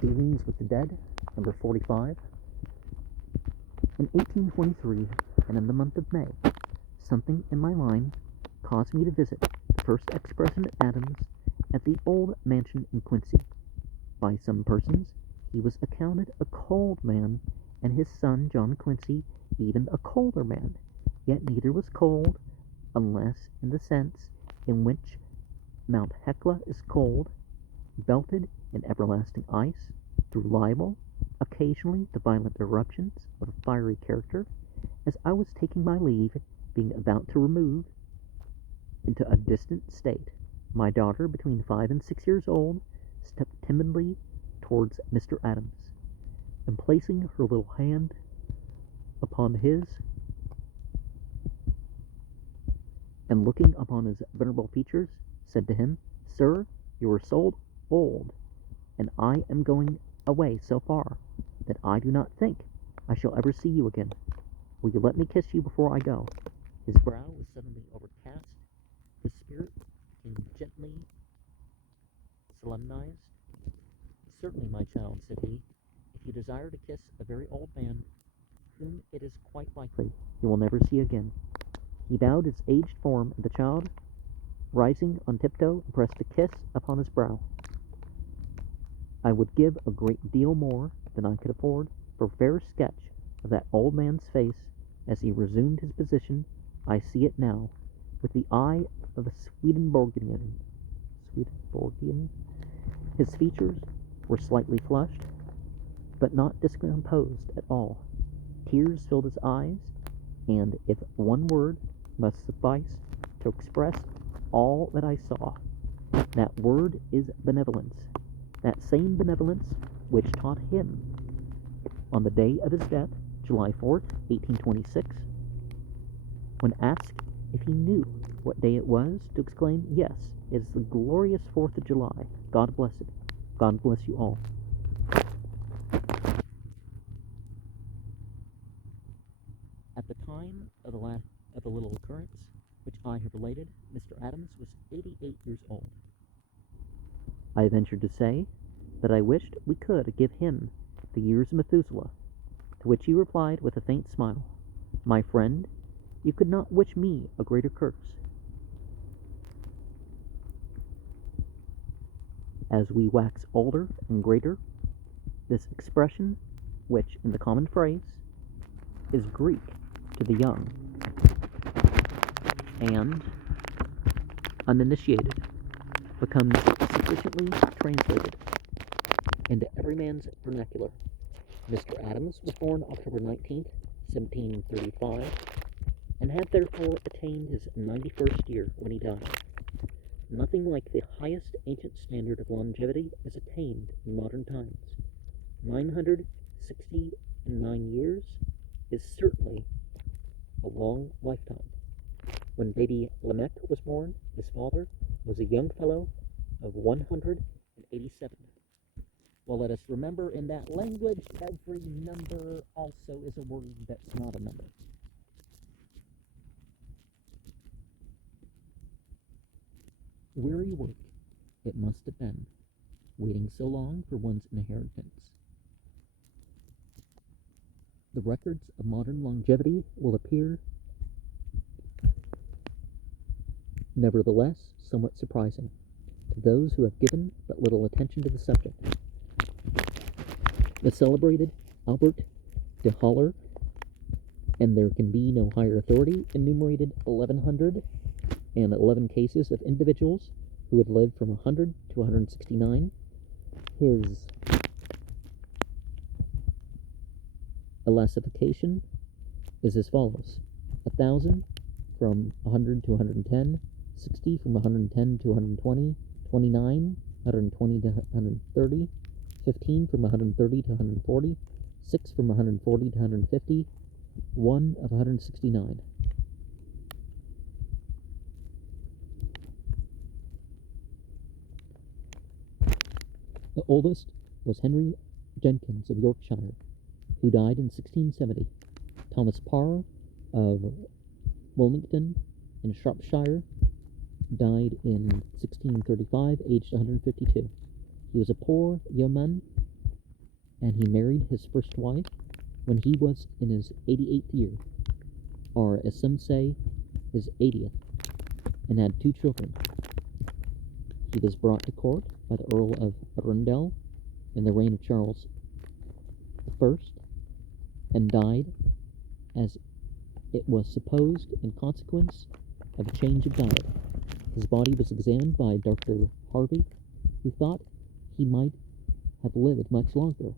Dealings with the Dead, number 45. In 1823, and in the month of May, something in my line caused me to visit the first ex-President Adams at the old mansion in Quincy. By some persons, he was accounted a cold man, and his son John Quincy even a colder man, yet neither was cold, unless in the sense in which Mount Hecla is cold, belted in everlasting ice, through liable, occasionally to violent eruptions of a fiery character, as I was taking my leave, being about to remove into a distant state. My daughter, between 5 and 6 years old, stepped timidly towards Mr. Adams, and placing her little hand upon his, and looking upon his venerable features, said to him, "Sir, you are so old, and I am going away so far, that I do not think I shall ever see you again. Will you let me kiss you before I go?" His brow was suddenly overcast, his spirit became gently solemnized. "Certainly, my child," said he, "if you desire to kiss a very old man, whom it is quite likely you will never see again." He bowed his aged form, and the child, rising on tiptoe, pressed a kiss upon his brow. I would give a great deal more than I could afford for a fair sketch of that old man's face as he resumed his position. I see it now, with the eye of a Swedenborgian. His features were slightly flushed, but not discomposed at all. Tears filled his eyes, and if one word must suffice to express all that I saw, that word is benevolence. That same benevolence which taught him, on the day of his death, July 4th, 1826, when asked if he knew what day it was, to exclaim, "Yes, it is the glorious 4th of July. God bless it. God bless you all." At the time of the little occurrence which I have related, Mr. Adams was 88 years old. I ventured to say that I wished we could give him the years of Methuselah, to which he replied with a faint smile, "My friend, you could not wish me a greater curse." As we wax older and greater, this expression, which in the common phrase is Greek to the young and uninitiated, becomes sufficiently translated into every man's vernacular. Mr. Adams was born October 19th, 1735, and had therefore attained his 91st year when he died. Nothing like the highest ancient standard of longevity is attained in modern times. 969 years is certainly a long lifetime. When baby Lamech was born, his father was a young fellow of 187. Well, let us remember in that language, every number also is a word that's not a number. Weary work it must have been, waiting so long for one's inheritance. The records of modern longevity will appear, nevertheless, somewhat surprising to those who have given but little attention to the subject. The celebrated Albert de Haller, and there can be no higher authority, enumerated 1,111 cases of individuals who had lived from 100 to 169. His classification is as follows: 1,000 from 100 to 110, 60 from 110 to 120, 29, 120 to 130, 15 from 130 to 140, 6 from 140 to 150, 1 of 169. The oldest was Henry Jenkins of Yorkshire, who died in 1670. Thomas Parr of Wilmington in Shropshire died in 1635, aged 152. He was a poor yeoman and he married his first wife when he was in his 88th year, or as some say, his 80th, and had 2 children. He was brought to court by the Earl of Arundel in the reign of Charles I, and died, as it was supposed, in consequence of a change of diet. His body was examined by Dr. Harvey, who thought he might have lived much longer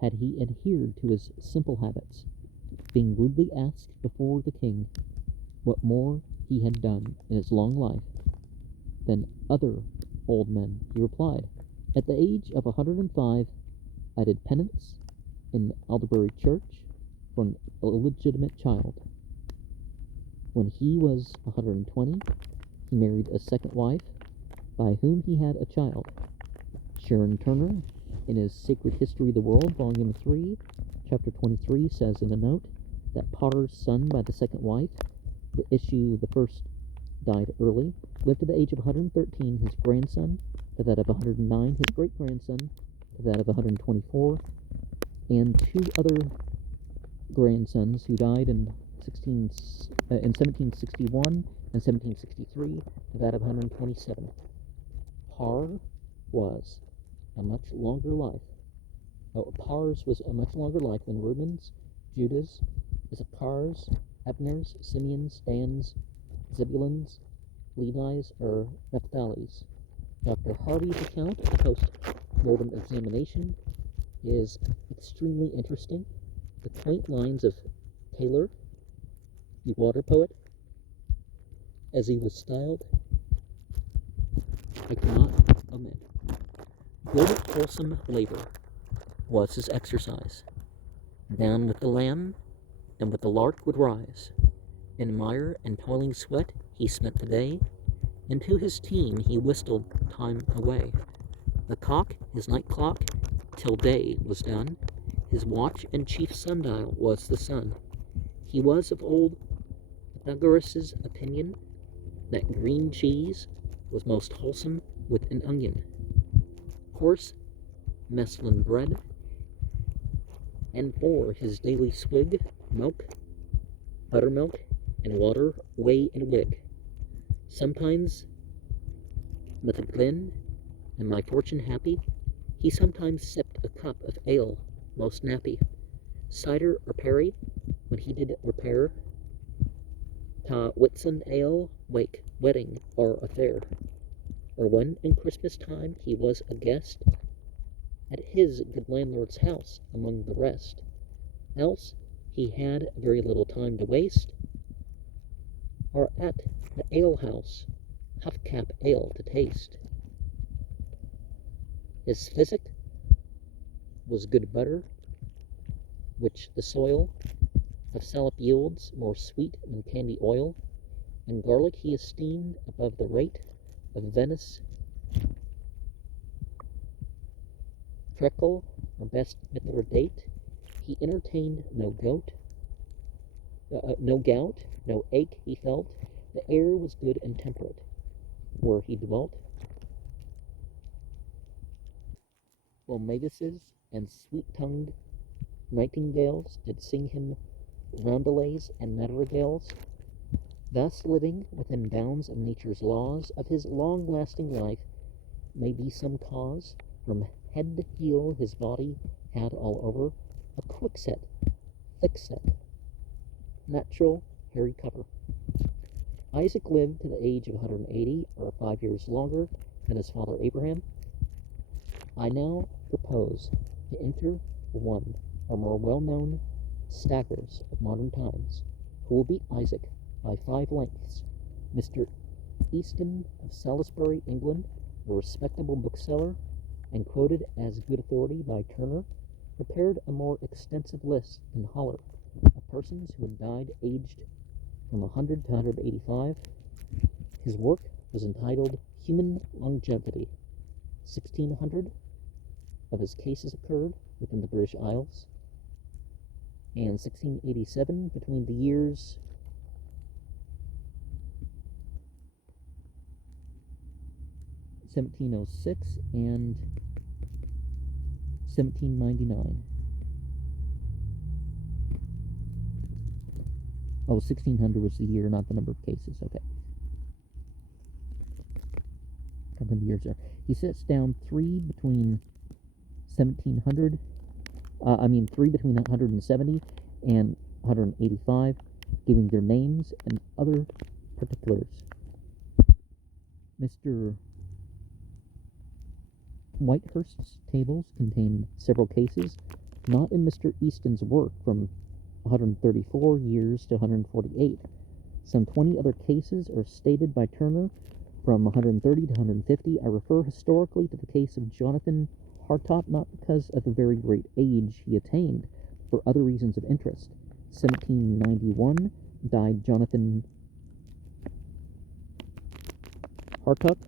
had he adhered to his simple habits. Being rudely asked before the king what more he had done in his long life than other old men, he replied, "At the age of 105, I did penance in Alderbury Church for an illegitimate child. When he was 120, he married a second wife, by whom he had a child." Sharon Turner, in his Sacred History of the World, Volume 3, Chapter 23, says in a note that Potter's son by the second wife, the issue the first died early, lived to the age of 113, his grandson to that of 109, his great-grandson to that of 124, and 2 other grandsons who died in 1761 and 1763 to that of 127. Parrs was a much longer life. Parrs was a much longer life than Reuben's, Judah's, Issachar's, Abner's, Simeon's, Dan's, Zebulun's, Levi's, or Naphtali's. Dr. Harvey's account of the post-mortem examination is extremely interesting. The quaint lines of Taylor, the water poet, as he was styled, I cannot omit. Good wholesome labor was his exercise. Down with the lamb, and with the lark would rise. In mire and toiling sweat he spent the day, and to his team he whistled time away. The cock, his night clock, till day was done, his watch and chief sundial was the sun. He was of old Pythagoras' opinion that green cheese was most wholesome with an onion. Coarse Mechlin bread, and for his daily swig, milk, buttermilk, and water, whey and wig. Sometimes with a glen, and my fortune happy, he sometimes sipped a cup of ale most nappy. Cider or perry, when he did repair, ta Whitsun ale, wake, wedding, or affair. Or when in Christmas time he was a guest at his good landlord's house among the rest. Else he had very little time to waste, or at the ale-house huff-cap ale to taste. His physic was good butter, which the soil of Salop yields more sweet than candy oil, and garlic he esteemed above the rate of Venice. Treacle, or best Mithridate, he entertained no gout, no ache he felt. The air was good and temperate where he dwelt. While mavises and sweet-tongued nightingales did sing him roundelays and madrigals, thus living within bounds of nature's laws, of his long-lasting life may be some cause. From head to heel his body had all over a quickset, thickset, natural hairy cover. Isaac lived to the age of 180, or 5 years longer than his father Abraham. I now propose to enter one or more well-known stackers of modern times, who will beat Isaac by 5 lengths. Mr. Easton of Salisbury, England, a respectable bookseller, and quoted as good authority by Turner, prepared a more extensive list than Holler of persons who had died aged from 100 to 185. His work was entitled Human Longevity. 1,600 of his cases occurred within the British Isles, and 1687, between the years 1706 and 1799. Oh, 1600 was the year, not the number of cases. Okay. Counting the years there. He sets down three between 1700, three between 170 and 185, giving their names and other particulars. Mr. Whitehurst's tables contain several cases, not in Mr. Easton's work, from 134 years to 148. Some 20 other cases are stated by Turner from 130 to 150. I refer historically to the case of Jonathan Hartop, not because of the very great age he attained, but for other reasons of interest. 1791 died Jonathan Hartop,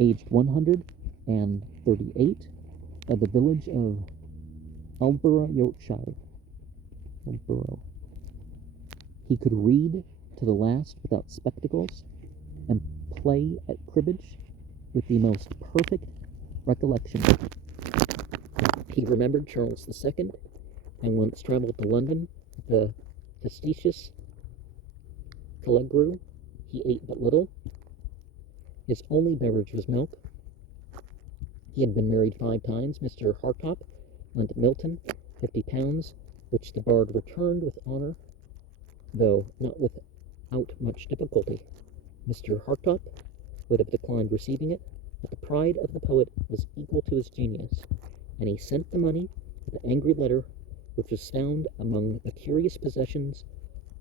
aged 138, at the village of Aldborough, Yorkshire. He could read to the last without spectacles, and play at cribbage with the most perfect recollection. He remembered Charles II, and once travelled to London with the facetious Caligru. He ate but little. His only beverage was milk. He had been married 5 times. Mr. Hartop lent Milton £50, which the bard returned with honour, though not without much difficulty. Mr. Hartop would have declined receiving it, but the pride of the poet was equal to his genius, and he sent the money with an angry letter, which was found among the curious possessions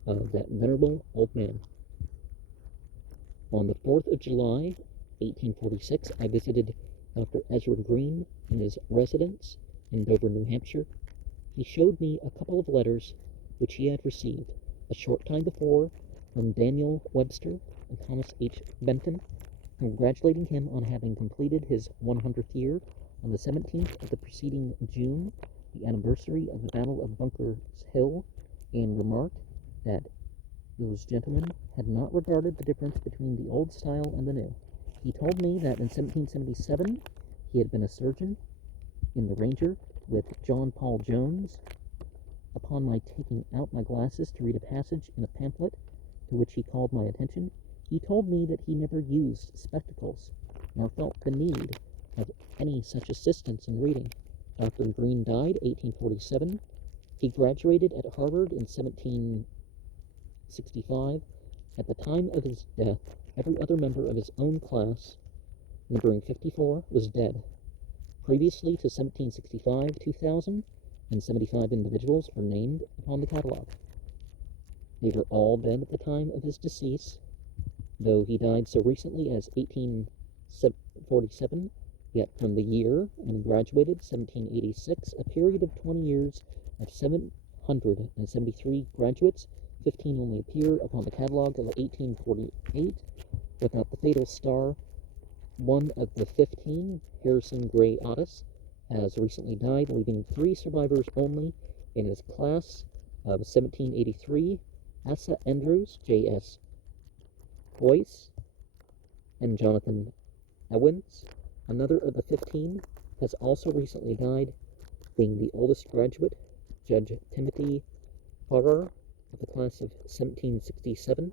of that venerable old man. On the 4th of July, 1846, I visited Dr. Ezra Green in his residence in Dover, New Hampshire. He showed me a couple of letters which he had received a short time before from Daniel Webster and Thomas H. Benton, congratulating him on having completed his 100th year on the 17th of the preceding June, the anniversary of the Battle of Bunker's Hill, and remarked that those gentlemen had not regarded the difference between the old style and the new. He told me that in 1777 he had been a surgeon in the Ranger with John Paul Jones. Upon my taking out my glasses to read a passage in a pamphlet to which he called my attention, he told me that he never used spectacles, nor felt the need of any such assistance in reading. Dr. Green died 1847. He graduated at Harvard in 1765. At the time of his death, every other member of his own class, numbering 54, was dead. Previously to 1765, 2,075 individuals were named upon the catalogue. They were all dead at the time of his decease, though he died so recently as 1847, yet from the year when he graduated, 1786, a period of 20 years of 773 graduates, 15 only appear upon the catalogue of 1848. Without the fatal star, one of the 15, Harrison Gray Otis, has recently died, leaving 3 survivors only in his class of 1783, Asa Andrews, J.S. Boyce, and Jonathan Owens. Another of the 15 has also recently died, being the oldest graduate, Judge Timothy Farrar, of the class of 1767.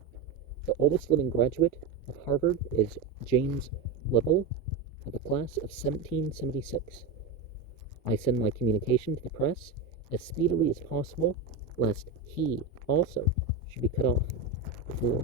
The oldest living graduate of Harvard is James Lovell, of the class of 1776. I send my communication to the press as speedily as possible, lest he also should be cut off before